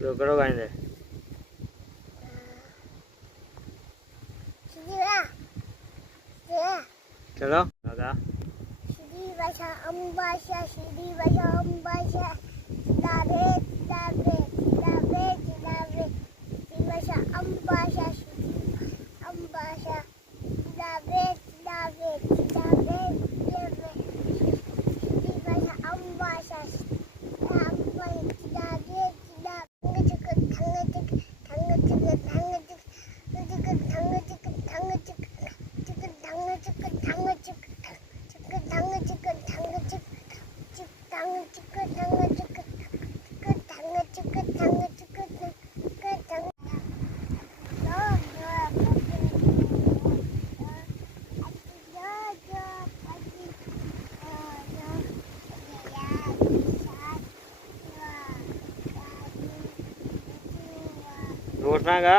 ॿियो कहिड़ो ॻाईंदे? चलो दादा। श्री वशा अम्बाशा श्री वशा अम्बाशा दावे दावे दावे दावे श्री वशा अम्बाशा श्री अम्बाशा दावे दावे दावे दावे श्री वशा अम्बाशा रोशना का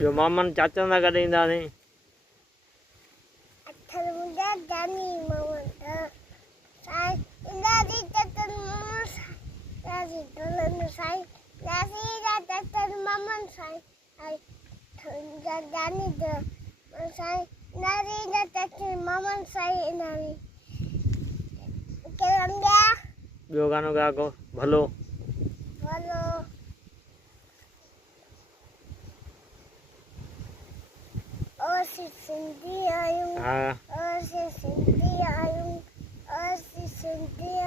जो मामन चाचा ना कॾहिं ईंदा नी ॿियो गानो गा को भलो भलो सिंधी आयूं हाँ सिंधी आयूं सिंधी